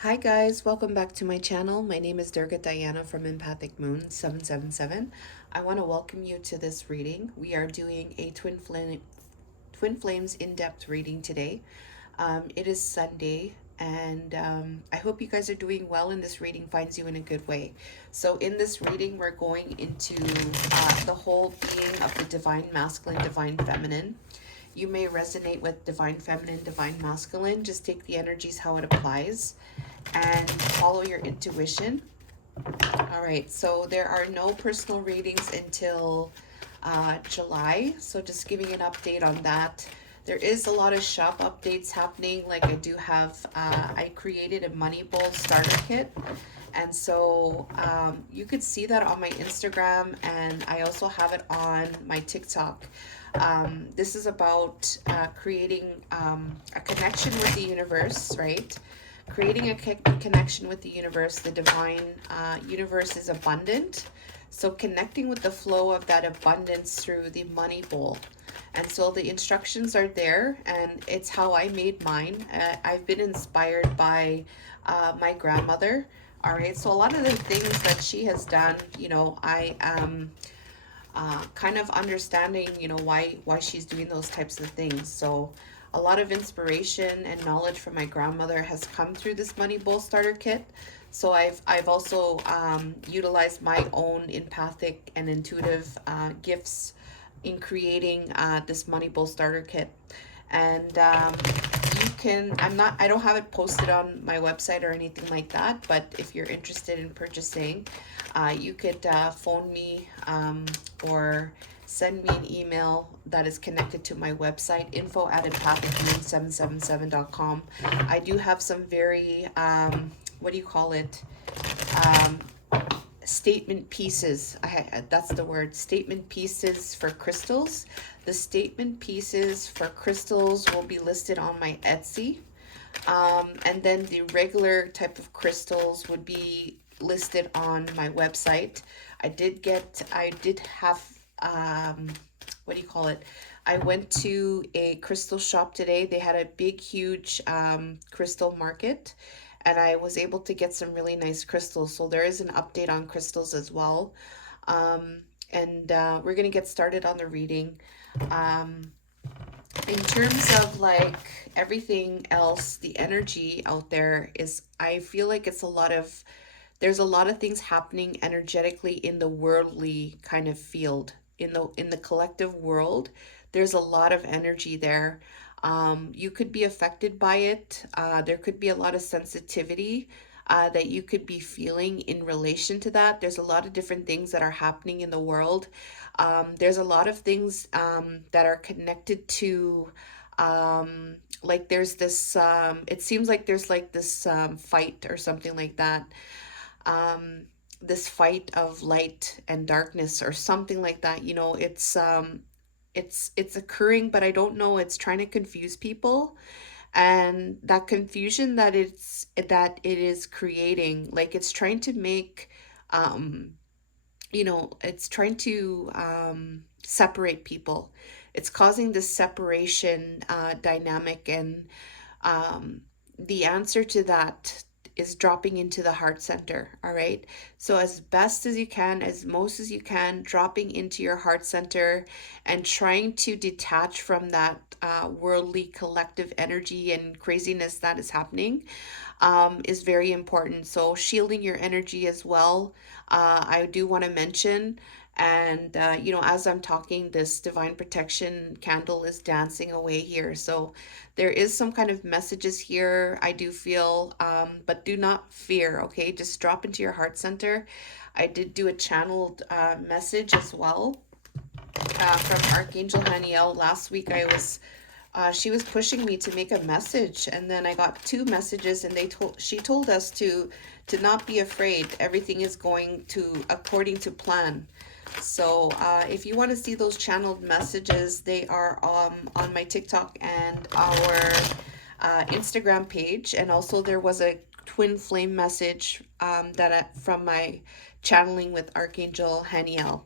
Hi guys, welcome back to my channel. My name is Durga Diana from Empathic Moon 777. I want to welcome you to this reading. We are doing a Twin Flames in-depth reading today. It is Sunday, and I hope you guys are doing well and this reading finds you in a good way. So in this reading, we're going into the whole being of the divine masculine, divine feminine. You may resonate with divine feminine, divine masculine. Just take the energies how it applies and follow your intuition. All right, so there are no personal readings until July. So just giving an update on that. There is a lot of shop updates happening. Like I do have, I created a Money Bowl starter kit. And so you could see that on my Instagram, and I also have it on my TikTok. This is about creating a connection with the universe, right? Creating a connection with the universe. The divine universe is abundant. So connecting with the flow of that abundance through the money bowl. And so the instructions are there, and it's how I made mine. I've been inspired by my grandmother. All right, so a lot of the things that she has done, I am kind of understanding, why she's doing those types of things. So a lot of inspiration and knowledge from my grandmother has come through this money bowl starter kit. So I've also utilized my own empathic and intuitive gifts in creating this money bowl starter kit. And you can, I don't have it posted on my website or anything like that, but if you're interested in purchasing, you could phone me or send me an email that is connected to my website, info@empathicmoon777.com. I do have some very, what do you call it? Um, Statement pieces. That's the word. Statement pieces for crystals. The statement pieces for crystals will be listed on my Etsy. And then the regular type of crystals would be listed on my website. I did have, what do you call it? I went to a crystal shop today. They had a big, huge crystal market, and I was able to get some really nice crystals. So there is an update on crystals as well. And we're going to get started on the reading. Um, in terms of like everything else, the energy out there is, I feel like there's a lot of things happening energetically in the worldly kind of field, in the collective world. There's a lot of energy there. You could be affected by it. There could be a lot of sensitivity that you could be feeling in relation to that. There's a lot of different things that are happening in the world. There's a lot of things that are connected to, like there's this, it seems like there's like this fight or something like that. Um, this fight of light and darkness or something like that. It's occurring, but I don't know. It's trying to confuse people, and that confusion that it is creating, like it's trying to make, um it's trying to separate people. It's causing this separation dynamic, and um, the answer to that is dropping into the heart center. All right, so as best as you can, as most as you can, dropping into your heart center and trying to detach from that worldly collective energy and craziness that is happening is very important. So shielding your energy as well, I do want to mention. And as I'm talking, this divine protection candle is dancing away here. So there is some kind of messages here, I do feel, but do not fear. Okay, just drop into your heart center. I did do a channeled message as well from Archangel Haniel. Last week she was pushing me to make a message, and then I got two messages, and she told us to not be afraid. Everything is going to according to plan. So if you want to see those channeled messages, they are on my TikTok and our Instagram page. And also there was a twin flame message from my channeling with Archangel Haniel.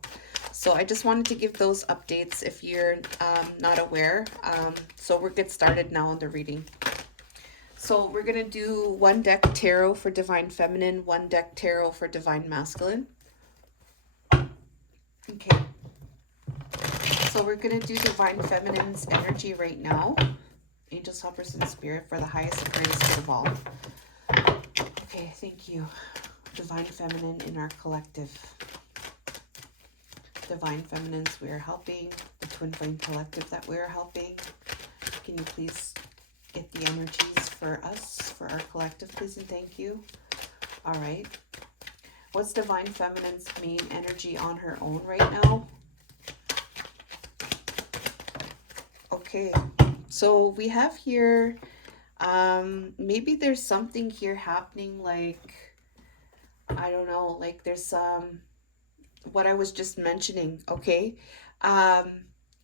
So I just wanted to give those updates if you're not aware. So we'll get started now on the reading. So we're going to do one deck tarot for divine feminine, one deck tarot for divine masculine. Okay. So we're going to do divine feminine's energy right now. Angels, helpers, and spirit for the highest and greatest good of all. Okay, thank you. Divine feminine in our collective. Divine feminines we are helping. The twin flame collective that we are helping. Can you please get the energies for us, for our collective, please and thank you. All right. What's divine feminine's main energy on her own right now? Okay. So we have here, maybe there's something here happening, like, I don't know, like there's what I was just mentioning, okay?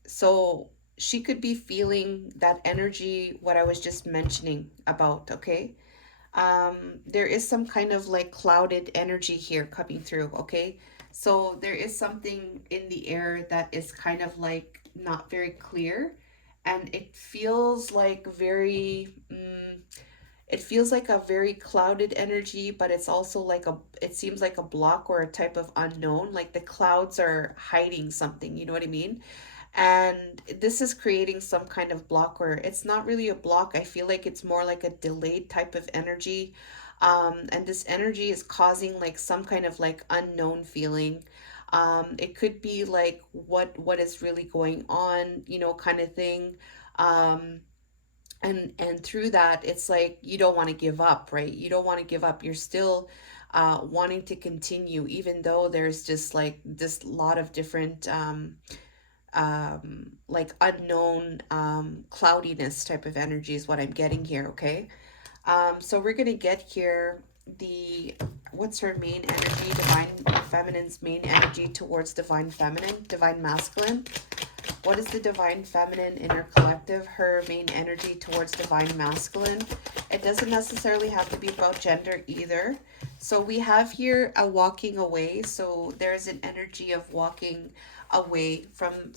So she could be feeling that energy, what I was just mentioning about, okay? There is some kind of like clouded energy here coming through, okay? So there is something in the air that is kind of like not very clear, and it feels like very it feels like a very clouded energy, but it's also like it seems like a block or a type of unknown, like the clouds are hiding something, you know what I mean? And this is creating some kind of block, or it's not really a block. I feel like it's more like a delayed type of energy. And this energy is causing like some kind of like unknown feeling. It could be like what is really going on, you know, kind of thing. And through that, it's like you don't want to give up, right? You don't want to give up. You're still wanting to continue, even though there's just like this lot of different like unknown cloudiness type of energy is what I'm getting here, okay? So we're gonna get here the what's her main energy, divine feminine's main energy towards divine feminine, divine masculine. What is the divine feminine in her collective, her main energy towards divine masculine? It doesn't necessarily have to be about gender either. So we have here a walking away. So there's an energy of walking away from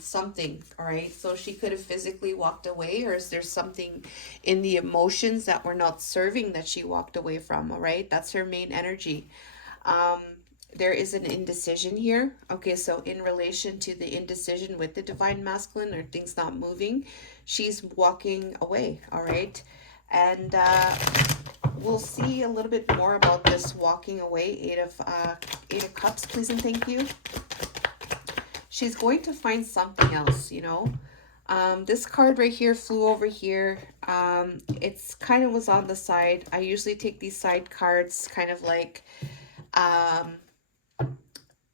something, all right? So she could have physically walked away, or is there something in the emotions that were not serving that she walked away from, all right? That's her main energy. There is an indecision here. Okay, so in relation to the indecision with the divine masculine, or things not moving, she's walking away, all right? And we'll see a little bit more about this walking away. Eight of Cups, please and thank you. She's going to find something else, you know. This card right here flew over here. It's kind of was on the side. I usually take these side cards kind of like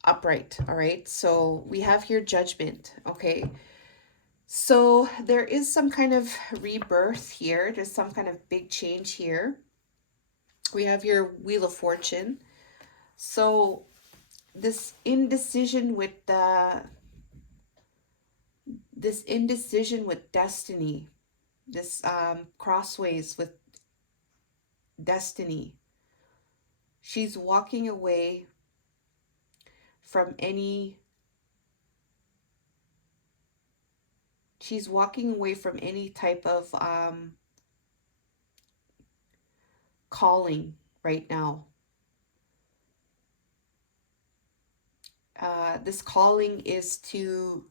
upright, all right? So we have here Judgment, okay? So there is some kind of rebirth here. There's some kind of big change here. We have your Wheel of Fortune. So this indecision with destiny, this crossways with destiny. She's walking away from any type of calling right now. This calling is to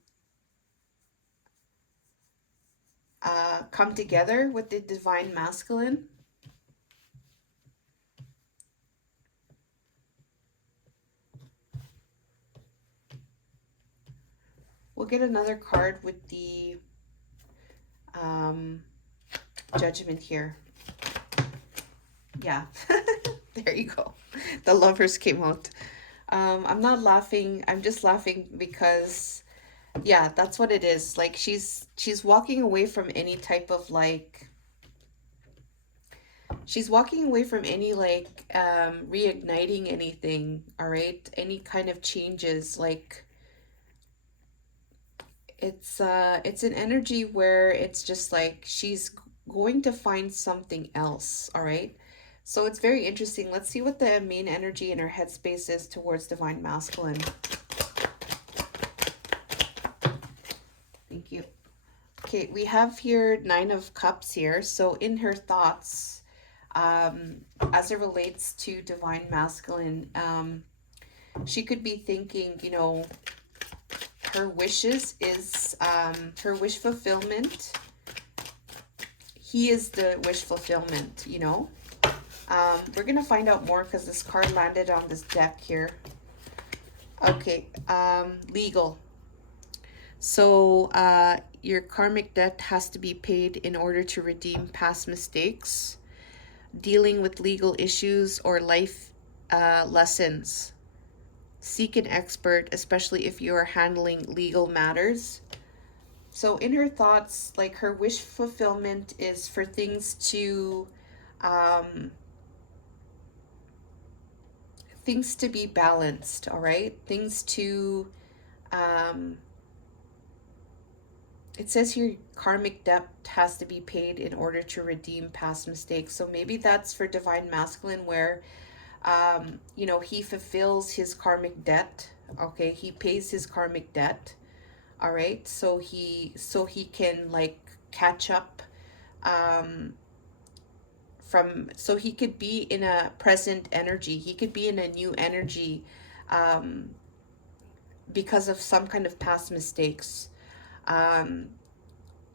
come together with the divine masculine. We'll get another card with the Judgment here. Yeah, there you go. The Lovers came out. I'm not laughing. I'm just laughing because, yeah, that's what it is. Like she's walking away from any type of like, she's walking away from any like reigniting anything, all right? Any kind of changes, like it's an energy where it's just like she's going to find something else, all right? So it's very interesting. Let's see what the main energy in her headspace is towards divine masculine. Thank you. Okay, we have here Nine of Cups here. So in her thoughts, as it relates to divine masculine, she could be thinking, you know, her wishes is her wish fulfillment. He is the wish fulfillment, you know. We're gonna find out more because this card landed on this deck here. Okay, legal. So your karmic debt has to be paid in order to redeem past mistakes, dealing with legal issues or life lessons. Seek an expert, especially if you are handling legal matters. So in her thoughts, like her wish fulfillment is for um, things to be balanced, all right? Things to, um, it says here karmic debt has to be paid in order to redeem past mistakes. So maybe that's for divine masculine where, you know, he fulfills his karmic debt. Okay, he pays his karmic debt. All right, so he can like catch up, um, from, so he could be in a present energy. He could be in a new energy, um, because of some kind of past mistakes. Um,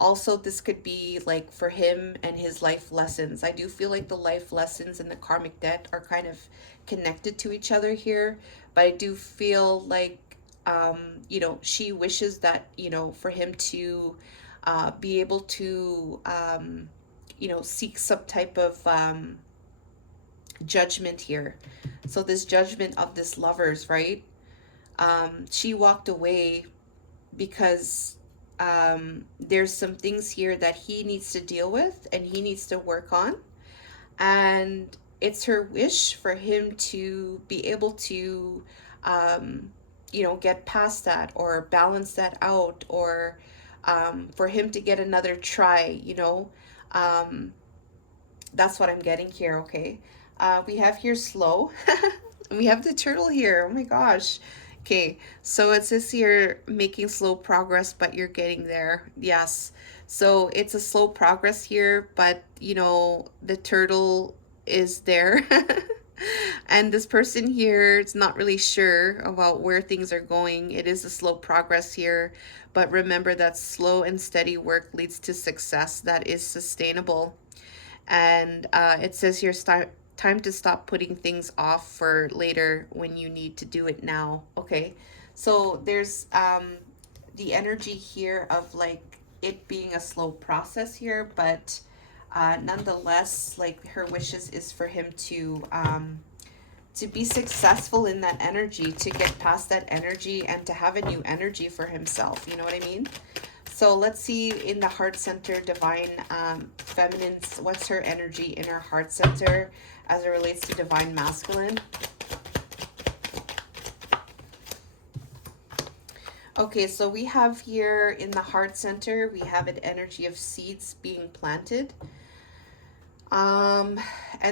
Also, this could be like for him and his life lessons. I do feel like the life lessons and the karmic debt are kind of connected to each other here, but I do feel like, you know, she wishes that, you know, for him to be able to, you know, seek some type of judgment here. So, this judgment of this lovers, right? She walked away because there's some things here that he needs to deal with and he needs to work on. And it's her wish for him to be able to, um, you know, get past that or balance that out, or for him to get another try, you know. Um, that's what I'm getting here, okay? We have here slow. We have the turtle here. Oh my gosh. Okay, so it says here making slow progress, but you're getting there. Yes. So it's a slow progress here, but you know, the turtle is there. And this person here is not really sure about where things are going. It is a slow progress here, but remember that slow and steady work leads to success that is sustainable. And it says here, time to stop putting things off for later when you need to do it now. Okay, so there's the energy here of like it being a slow process here, but nonetheless, like her wishes is for him to be successful in that energy, to get past that energy and to have a new energy for himself. You know what I mean? So let's see in the heart center, divine feminine, what's her energy in her heart center as it relates to divine masculine. Okay, so we have here in the heart center, we have an energy of seeds being planted. And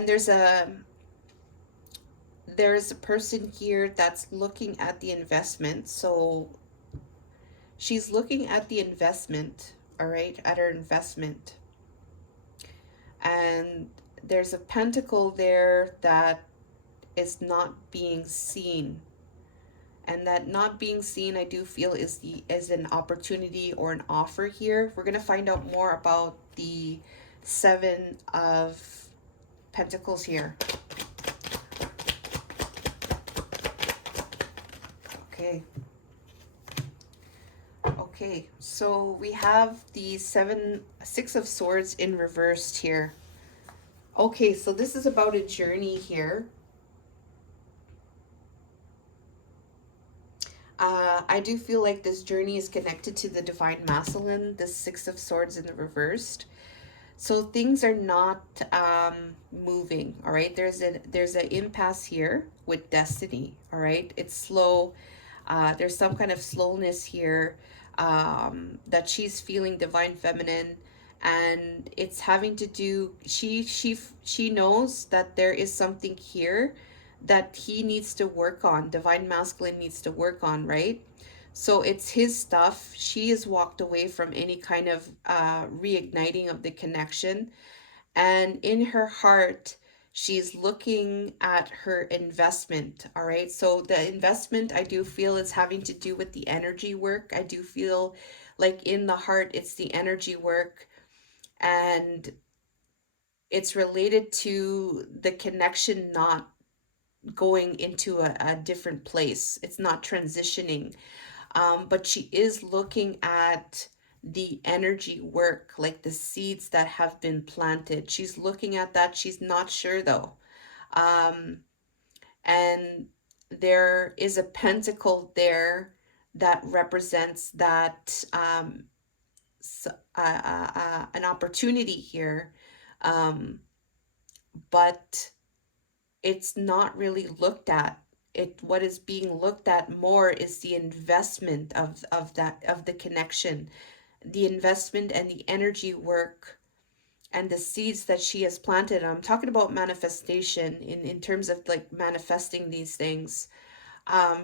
there's a person here that's looking at the investment. So she's looking at the investment, all right, at her investment. And there's a pentacle there that is not being seen. And that not being seen, I do feel is an opportunity or an offer here. We're going to find out more about the Seven of Pentacles here. Okay. Okay, so we have the Six of Swords in reversed here. Okay, so this is about a journey here. I do feel like this journey is connected to the divine masculine, the Six of Swords in the reversed. So things are not moving, all right? There's an impasse here with destiny, all right? It's slow. There's some kind of slowness here, that she's feeling divine feminine, and it's having to do, she knows that there is something here that he needs to work on, divine masculine needs to work on, right? So it's his stuff. She has walked away from any kind of reigniting of the connection. And in her heart, she's looking at her investment. All right. So the investment, I do feel, is having to do with the energy work. I do feel like in the heart, it's the energy work. And it's related to the connection not going into a different place. It's not transitioning. But she is looking at the energy work, like the seeds that have been planted. She's looking at that. She's not sure though. Um, and there is a pentacle there that represents that an opportunity here. Um, but it's not really looked at. It what is being looked at more is the investment of that of the connection, the investment and the energy work and the seeds that she has planted. I'm talking about manifestation in terms of like manifesting these things.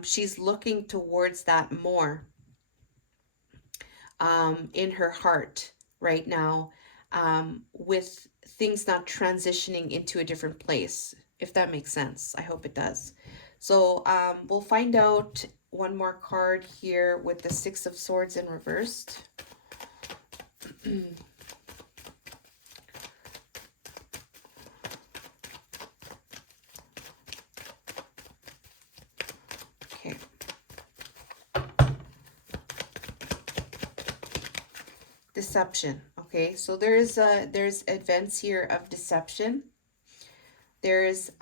She's looking towards that more in her heart right now, with things not transitioning into a different place, if that makes sense. I hope it does. So we'll find out one more card here with the Six of Swords in reversed. Okay. Deception. Okay, so there's events here of deception. There's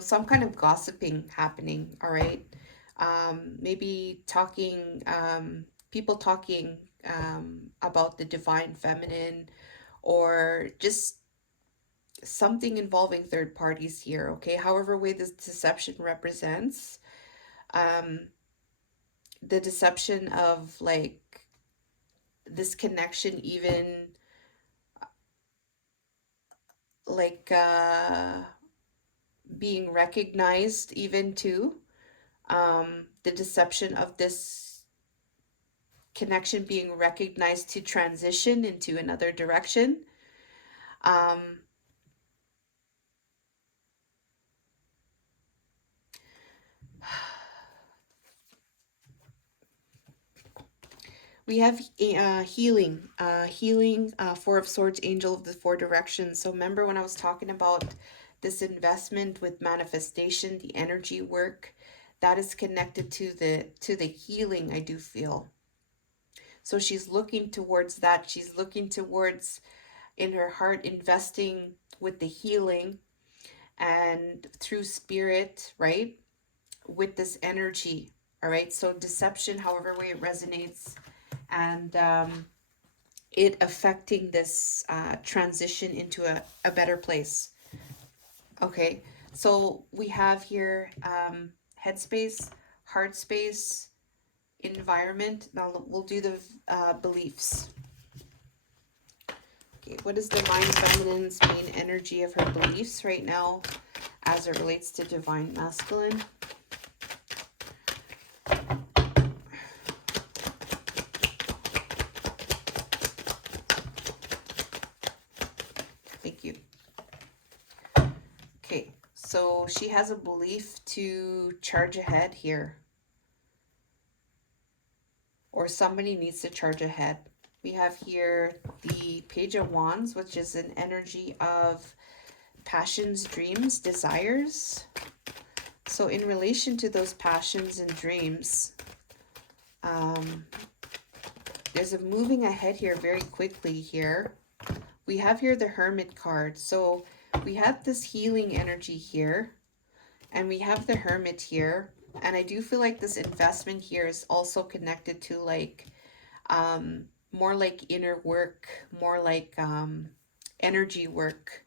some kind of gossiping happening, all right? Maybe talking, people talking about the divine feminine, or just something involving third parties here, okay? However way this deception represents, um, the deception of like this connection, even like being recognized even too, the deception of this connection being recognized to transition into another direction. um we have healing, Four of Swords, Angel of the Four Directions. So remember when I was talking about this investment with manifestation, the energy work that is connected to the healing, I do feel. So she's looking towards that. She's looking towards, in her heart, investing with the healing and through spirit, right? With this energy, all right? So deception, however way it resonates, and it affecting this transition into a better place. Okay, so we have here headspace, heart space, environment. Now we'll do the beliefs. Okay, what is Divine Feminine's main energy of her beliefs right now as it relates to Divine Masculine? Thank you. Okay, so she has a belief to charge ahead here, or somebody needs to charge ahead. We have here the Page of Wands, which is an energy of passions, dreams, desires. So in relation to those passions and dreams, there's a moving ahead here very quickly here. We have here the Hermit card. So we have this healing energy here, and we have the Hermit here. And I do feel like this investment here is also connected to like more like inner work, more like energy work.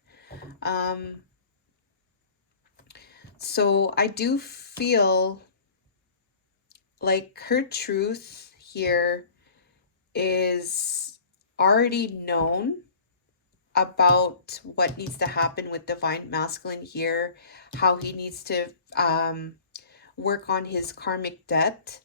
So I do feel like her truth here is already known about what needs to happen with Divine Masculine here, how he needs to work on his karmic debt,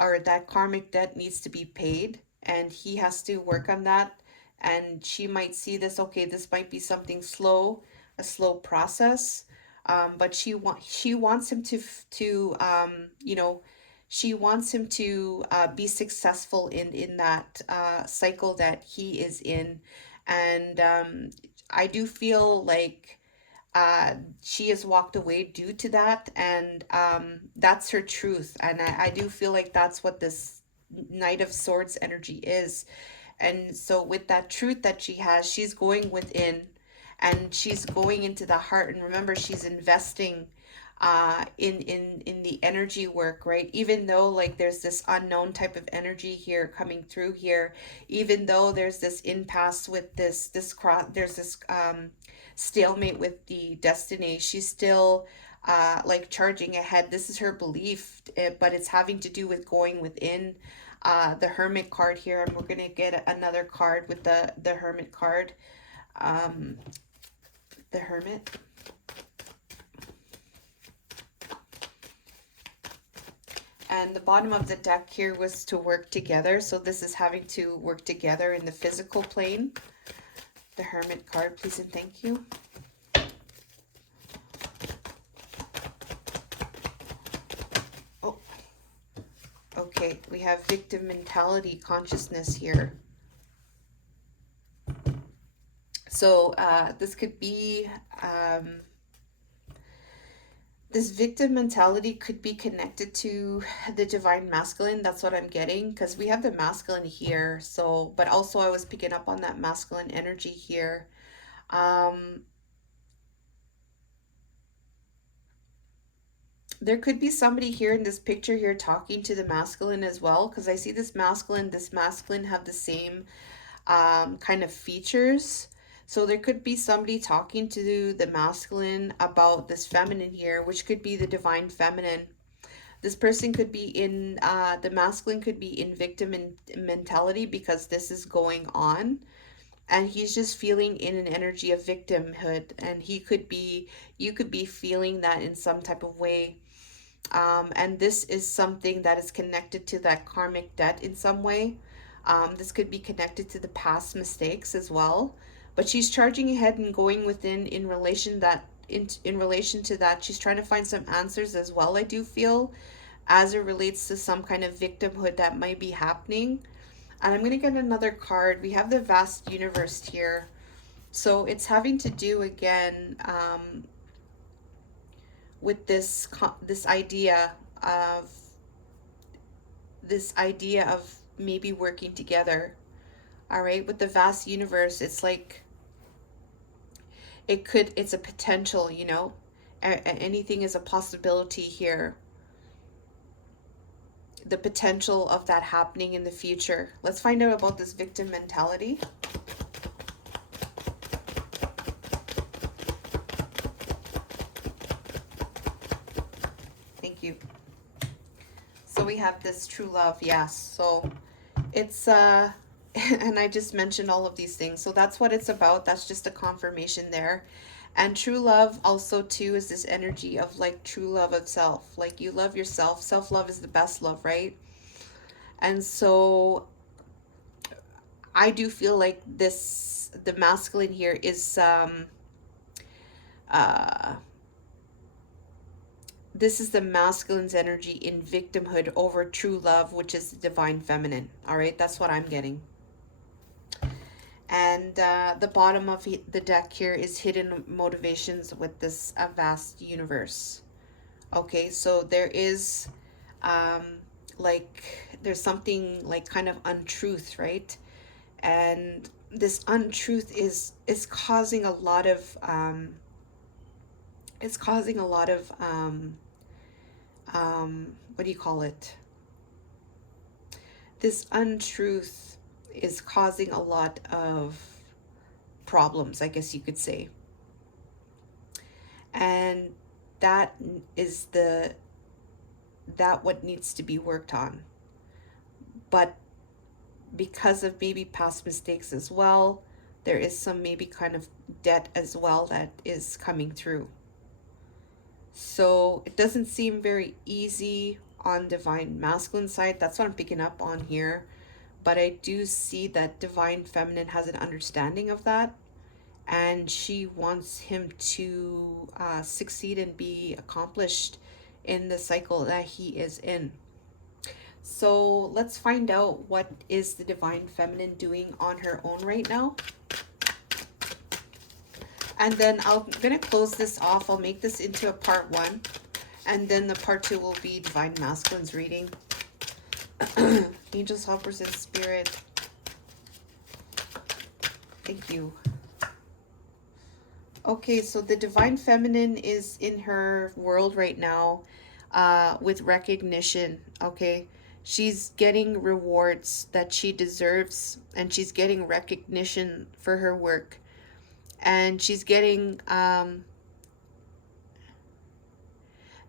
or that karmic debt needs to be paid, and he has to work on that. And she might see this, okay, this might be something slow, a slow process, but she wants him to you know, she wants him to be successful in that cycle that he is in. And I do feel like she has walked away due to that, and that's her truth. And I do feel like that's what this Knight of Swords energy is. And so, with that truth that she has, she's going within and she's going into the heart. And remember, she's investing in the energy work, right? Even though like there's this unknown type of energy here coming through here, even though there's this impasse with this cross, there's this stalemate with the destiny, she's still like charging ahead. This is her belief, but it's having to do with going within. The Hermit card here, and we're gonna get another card with the Hermit card. The Hermit. And the bottom of the deck here was to work together. So this is having to work together in the physical plane. The Hermit card, please and thank you. Oh, okay. We have victim mentality consciousness here. So this could be... this victim mentality could be connected to the divine masculine. That's what I'm getting, because we have the masculine here. So, but also I was picking up on that masculine energy here. There could be somebody here in this picture here talking to the masculine as well, because I see this masculine have the same kind of features. So there could be somebody talking to the masculine about this feminine here, which could be the divine feminine. This person could be in, the masculine could be in victim mentality because this is going on. And he's just feeling in an energy of victimhood. And he could be, you could be feeling that in some type of way. And this is something that is connected to that karmic debt in some way. This could be connected to the past mistakes as well. But she's charging ahead and going within in relation to that. She's trying to find some answers as well, I do feel, as it relates to some kind of victimhood that might be happening. And I'm going to get another card. We have the vast universe here. So it's having to do again with this idea of maybe working together. All right, with the vast universe, it's like it's a potential, you know. Anything is a possibility here. The potential of that happening in the future. Let's find out about this victim mentality. Thank you. So we have this true love, yes. So it's and I just mentioned all of these things. So that's what it's about. That's just a confirmation there. And true love also too is this energy of like true love of self. Like you love yourself. Self-love is the best love, right? And so I do feel like the masculine here is this is the masculine's energy in victimhood over true love, which is the divine feminine. All right, that's what I'm getting. And the bottom of the deck here is hidden motivations with this vast universe. Okay, so there is like there's something like kind of untruth, right? And this untruth is causing a lot of what do you call it? This untruth is causing a lot of problems, I guess you could say. And that is what needs to be worked on. But because of maybe past mistakes as well, there is some maybe kind of debt as well that is coming through. So it doesn't seem very easy on divine masculine side. That's what I'm picking up on here. But I do see that divine feminine has an understanding of that, and she wants him to succeed and be accomplished in the cycle that he is in. So let's find out what is the divine feminine doing on her own right now. And then I'm going to close this off. I'll make this into a part 1. And then the part 2 will be divine masculine's reading. Angels, helpers, and spirit. Thank you. Okay, so the divine feminine is in her world right now with recognition, okay? She's getting rewards that she deserves, and she's getting recognition for her work. And she's getting,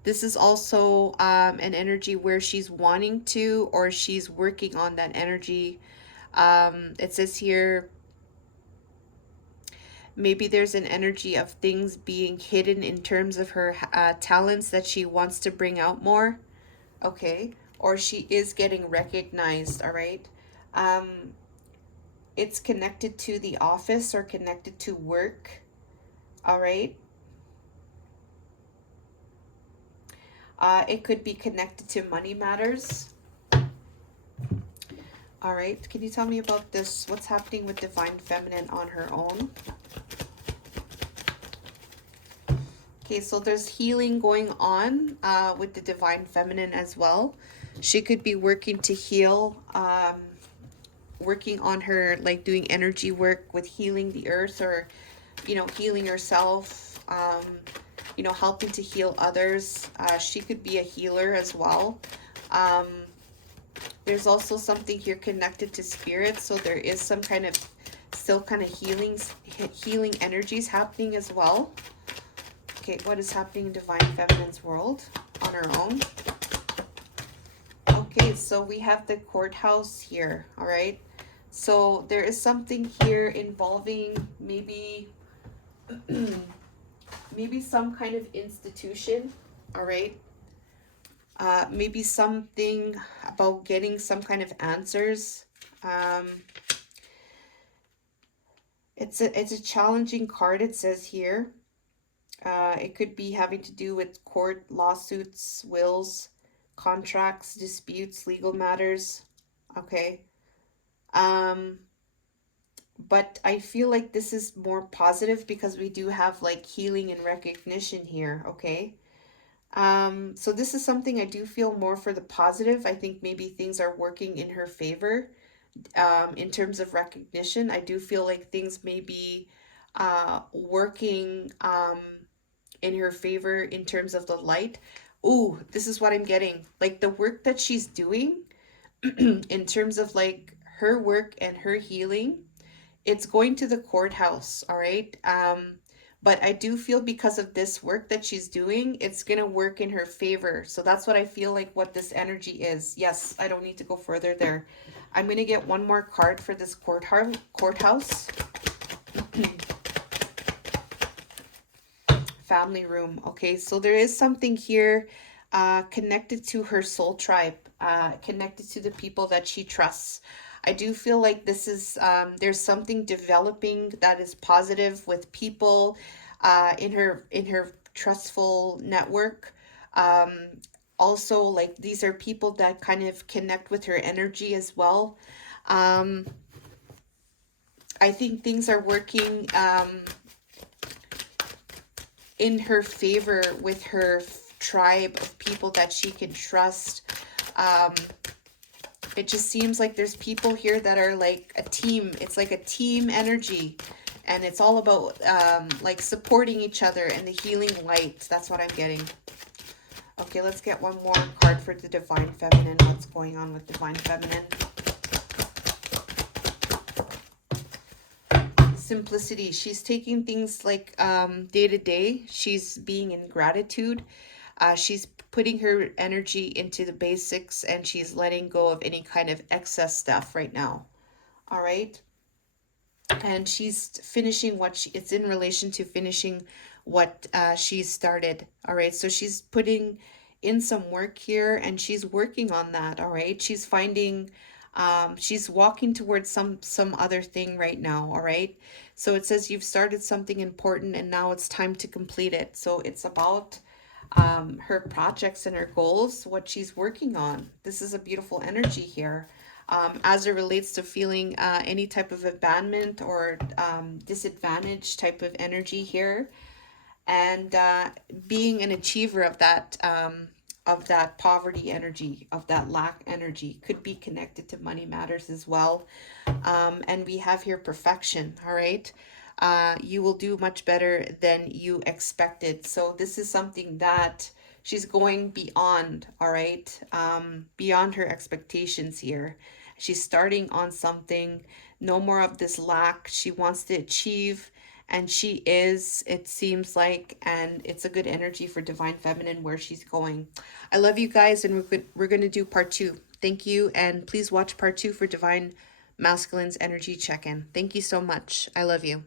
this is also an energy where she's wanting to, or she's working on that energy. It says here, maybe there's an energy of things being hidden in terms of her talents that she wants to bring out more. Okay. Or she is getting recognized. All right. It's connected to the office or connected to work. All right. It could be connected to money matters. All right. Can you tell me about this? What's happening with divine feminine on her own? Okay, so there's healing going on with the divine feminine as well. She could be working to heal, working on her, like doing energy work with healing the earth, or, you know, healing herself, you know, helping to heal others. She could be a healer as well. There's also something here connected to spirit, so there is some kind of still kind of healing energies happening as well. Okay, what is happening in divine feminine's world on her own? Okay, so we have the courthouse here, all right? So there is something here involving maybe maybe some kind of institution, all right? Maybe something about getting some kind of answers. It's a challenging card, it says here. It could be having to do with court lawsuits, wills, contracts, disputes, legal matters. Okay. But I feel like this is more positive because we do have like healing and recognition here. Okay. So this is something I do feel more for the positive. I think maybe things are working in her favor. In terms of recognition, I do feel like things may be working in her favor in terms of the light. Ooh, this is what I'm getting. Like the work that she's doing in terms of like her work and her healing, it's going to the courthouse, all right? But I do feel because of this work that she's doing, it's going to work in her favor. So that's what I feel like what this energy is. Yes, I don't need to go further there. I'm going to get one more card for this courthouse. Family room. Okay, so there is something here connected to her soul tribe, connected to the people that she trusts. I do feel like this is, there's something developing that is positive with people in her trustful network. Also, like these are people that kind of connect with her energy as well. I think things are working in her favor with her tribe of people that she can trust. It just seems like there's people here that are like a team. It's like a team energy, and it's all about like supporting each other and the healing light. That's what I'm getting. Okay, let's get one more card for the divine feminine. What's going on with divine feminine? Simplicity. She's taking things like day to day. She's being in gratitude. She's putting her energy into the basics, and she's letting go of any kind of excess stuff right now. All right. and she's finishing what it's in relation to finishing what she's started. All right, so she's putting in some work here, and she's working on that. All right, she's finding, she's walking towards some other thing right now. All right, so it says you've started something important and now it's time to complete it. So it's about her projects and her goals, what she's working on. This is a beautiful energy here. As it relates to feeling any type of abandonment or disadvantage type of energy here, and being an achiever of that poverty energy, of that lack energy, could be connected to money matters as well. And we have here perfection. All right, you will do much better than you expected. So this is something that she's going beyond. All right, beyond her expectations here. She's starting on something. No more of this lack. She wants to achieve, and she is, it seems like, and it's a good energy for divine feminine where she's going. I love you guys, and we're going to do part 2. Thank you, and please watch part 2 for divine masculine's energy check-in. Thank you so much. I love you.